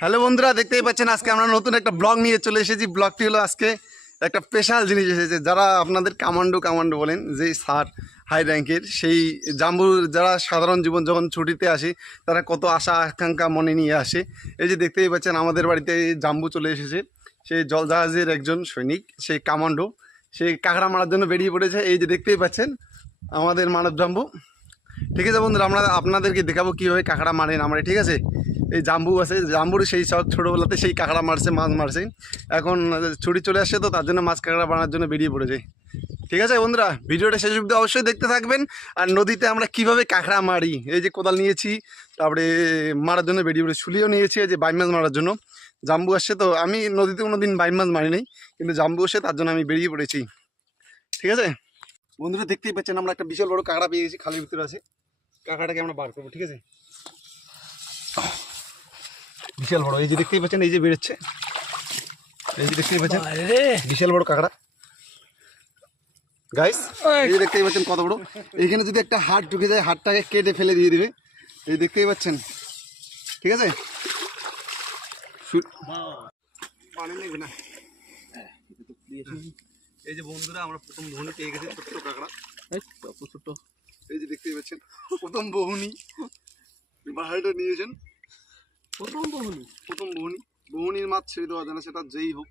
Hello বন্ধুরা, দেখতেই পাচ্ছেন আজকে আমরা নতুন একটা ব্লগ নিয়ে চলে এসেছি। ব্লগটি হলো আজকে একটা স্পেশাল জিনিস এসেছে। যারা আপনাদের কামান্ডো কামান্ডো বলেন যে স্যার হাই র্যাঙ্কের সেই জাম্বুর যারা সাধারণ জীবন যখন ছুটিতে আসে, তারা কত আশা, আকাঙ্ক্ষা মনে নিয়ে আসে। এই যে দেখতেই পাচ্ছেন আমাদের বাড়িতে জাম্বু চলে এসেছে। সেই জলজাহাজের একজন সৈনিক, সেই কামান্ডো সেই কাঁকড়া মারার জন্য বেরিয়ে পড়েছে। এই যে দেখতেই পাচ্ছেন আমাদের মানব জাম্বু। ঠিক আছে বন্ধুরা, আমরা আপনাদেরকে দেখাবো কীভাবে কাঁকড়া মারেন আমরা, ঠিক আছে? এই জাম্বু আছে, জাম্বুর সেই সব ছোটোবেলাতে সেই কাঁকড়া মারছে, মাছ মারছে। এখন ছুটি চলে আসছে তো, তার জন্য মাছ কাঁকড়া মারার জন্য বেরিয়ে পড়েছে। ঠিক আছে বন্ধুরা, ভিডিওটা শেষ অবধি অবশ্যই দেখতে থাকবেন। আর নদীতে আমরা কীভাবে কাঁকড়া মারি, এই যে কোদাল নিয়েছি, তারপরে মারার জন্য বেরিয়ে পড়ে শুলিও নিয়েছি যে বাইম মাছ মারার জন্য। জাম্বু আসছে তো, আমি নদীতে কোনো দিন বাইম মাছ মারি নাই কিন্তু জাম্বু আসে, তার জন্য আমি বেরিয়ে পড়েছি। ঠিক আছে? বন্ধুরা দেখতেই পাচ্ছেন আমরা একটা বিশাল বড় কাঁকড়া পেয়ে গেছি খালের ভিতরে আছে। কাঁকড়াটাকে আমরা বার করব ঠিক আছে? বিশাল বড় এই যে দেখতেই পাচ্ছেন এই যে বেরোচ্ছে। এই যে দেখতেই পাচ্ছেন বিশাল বড় কাঁকড়া। গাইস এই যে দেখতেই পাচ্ছেন কত বড়। এইখানে যদি একটা হাট ঢুকে যায় হাটটাকে কেটে ফেলে দিয়ে দেবে। এই দেখতেই পাচ্ছেন ঠিক আছে? না। এই যে বন্ধুরা আমরা প্রথম ধনী পেয়ে গেছি ছোট্ট কাঁকড়া। ছোট্ট। এই যে দেখতেই পাচ্ছেন প্রথম বহুনি। বাহাইটা নিয়েছেন। প্রথম বহুনি? প্রথম বহুনি। বহুনির মাছ ছেড়ে দেওয়া যায় না সেটা যেই হোক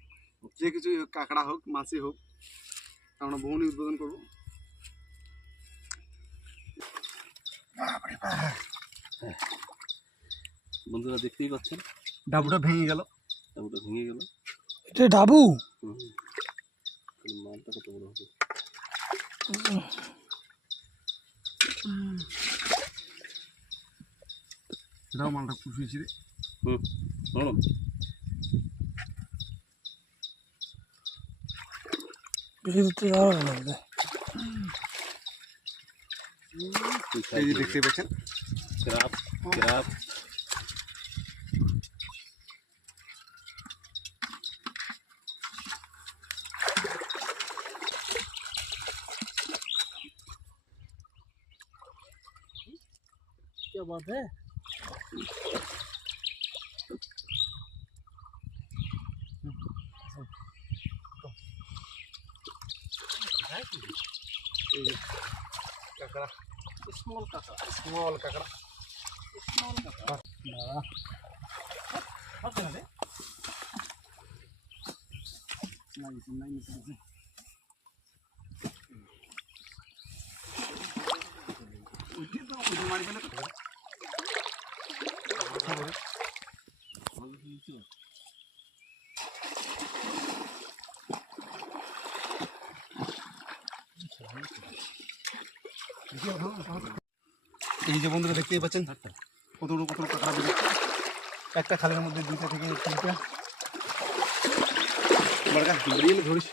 যে কিছু কাঁকড়া হোক মাছই হোক আমরা বহুনি উদ্বোধন করব। বন্ধুরা দেখতেই পাচ্ছেন? ডাবুটা ভেঙে গেল। ডাবুটা ভেঙে গেল। এটা ডাবু? হুম। তাহলে মালটা কত বড় হবে সেটাও মালটা পুষিয়েছি রে হুম নরম বেশি দূর থেকে বাঁধে। কাঁকড়া স্মল কাঁকড়া। স্মল কাঁকড়া। স্মল কাঁকড়া। না নাই নাই নাই ওই দিকে তো মারি গেলে এই যে বন্ধুরা দেখতেই পাচ্ছেন কত কত কাঁকড়া বেরোচ্ছে একটা খালের মধ্যে দুইটা থেকে তিনটা। বড়কা ধরিস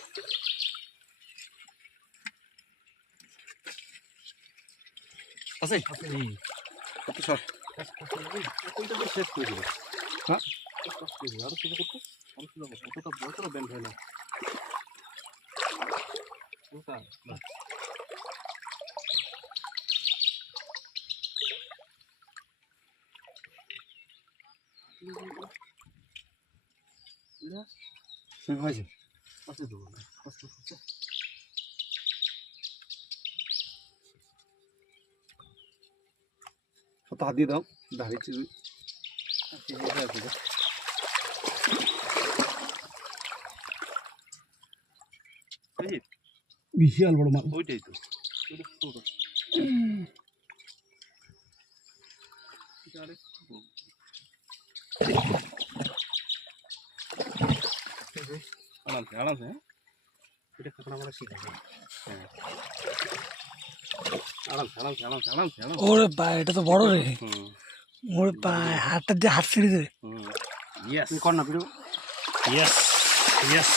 আছে কত সর শেষ করে হ্যাঁ আরও শুরু করতে আরও শুরু করতে কতটা বড় ব্যান্ড হয় না ওটা না। হুম, হয়েছে আস্তে দেবো আস্তে আস্তে কত হাত দিয়ে দাও দাঁড়িয়েছি তুই এই যে, বিশাল বড় মাল ওইটাই তো ওইটা ছোট। এটা আরেকটু বড়। আরামসে আরামসে হ্যাঁ? এটা কাঁকড়া মারা শিখা হ্যাঁ। আরামসে আরামসে আরামসে আরামসে আরামসে। ওরে ভাই এটা তো বড় রে। হুম। ওরে ভাই হাতটা দিয়ে হাত ছিঁড়ে ইয়েস কর না ভিডিও ইয়েস ইয়েস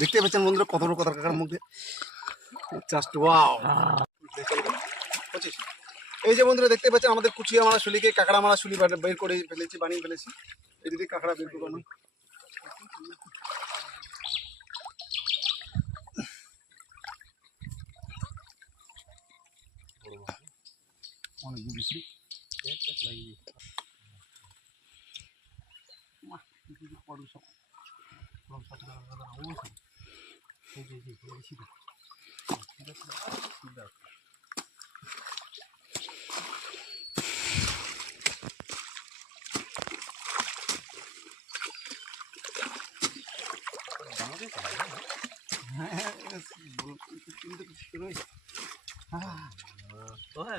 দেখতে পাচ্ছেন বন্ধুরা কত বড় কথা কাকার মুখে জাস্ট ওয়াও এই যে বন্ধুরা দেখতে পাচ্ছেন আমাদের কুচিয়া মারা শুলিকে কাঁকড়া মারা শুলি বের করে ফেলেছি বানিয়ে ফেলেছি। এই দিকে কাঁকড়া বের করব অনেক বিক্রি লাগিয়ে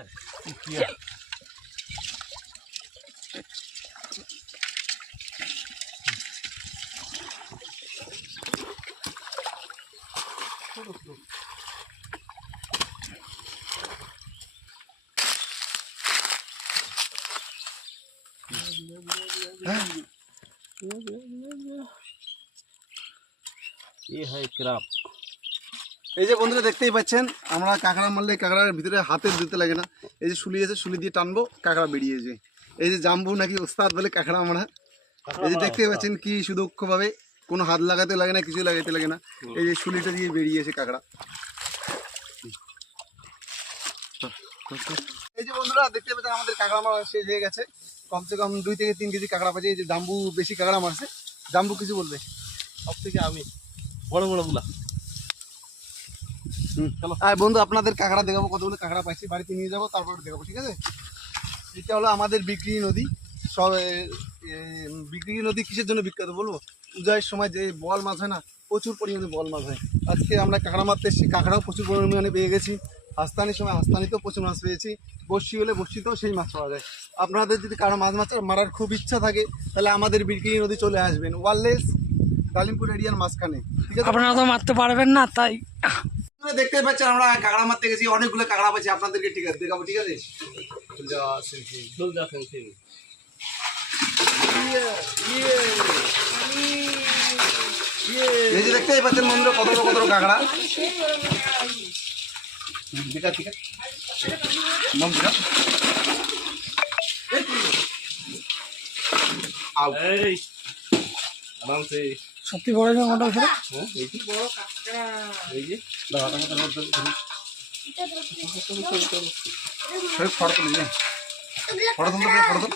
किया ये है क्राफ्ट। এই যে বন্ধুরা দেখতেই পাচ্ছেন আমরা কাঁকড়া মারলে কাঁকড়ার ভিতরে হাতে দিতে লাগে না। এই যে শুলি আছে শুলি দিয়ে টানবো কাঁকড়া বেরিয়ে বেরিয়েছে এই যে জাম্বু নাকি ওস্তাদ বলে কাঁকড়া মারা। এই যে দেখতেই পাচ্ছেন কি সুদক্ষভাবে কোনো হাত লাগাতে লাগে না কিছু লাগাতে লাগে না। এই যে শুলিটা দিয়ে বেরিয়েছে কাঁকড়া। এই যে বন্ধুরা দেখতে পাচ্ছেন আমাদের কাঁকড়া মারা শেষ হয়ে গেছে। কমসে কম দুই থেকে তিন কেজি কাঁকড়া পাচ্ছে। এই যে জাম্বু বেশি কাঁকড়া মারছে। জাম্বু কিছু বলবে? সব থেকে আমি বড় বড়গুলা। আর বন্ধু আপনাদের কাঁকড়া দেখাবো কতগুলো কাঁকড়া পাইছি। বাড়িতে নিয়ে যাব তারপর দেখাবো ঠিক আছে? এটা হলো আমাদের বিক্রি নদী। সব বিক্রি নদী কিসের জন্য বিখ্যাত বলব? পূজার সময় যে বল মাছ হয় না প্রচুর পরিমাণে বল মাছ হয়। আজকে আমরা কাঁকড়া মারতে এসেছি। কাঁকড়াও প্রচুর পরিমাণে পেয়ে গেছি। হাস্তানির সময় হাস্তানিতেও প্রচুর মাছ পেয়েছি। বর্ষি হলে বর্ষিতেও সেই মাছ পাওয়া যায়। আপনাদের যদি কারও মাছ মাছ মারার খুব ইচ্ছা থাকে তাহলে আমাদের বিক্রি নদী চলে আসবেন। ওয়ারলেস কালিমপুর এরিয়ার মাঝখানে। ঠিক আছে? আপনারা তো মারতে পারবেন না তাই। দেখতে পাচ্ছেন আমরা কাঁকড়া মারতে গেছি অনেকগুলো কাঁকড়া পাচ্ছি আপনাদেরকে ঠিক আছে দেখাবো ঠিক আছে? ঝোল এই যে দেখতেই পাচ্ছেন বন্ধুরা কত কত কাঁকড়া। দেখা ঠিক আছে। দেখা আউ এই সত্যি বড় না মোটা ছিল হ্যাঁ এই যে এই যে দাঁড়া দাঁড়া দাঁড়া দাঁড়া ফটো তুলি ফটো তুলতে ফটো তুল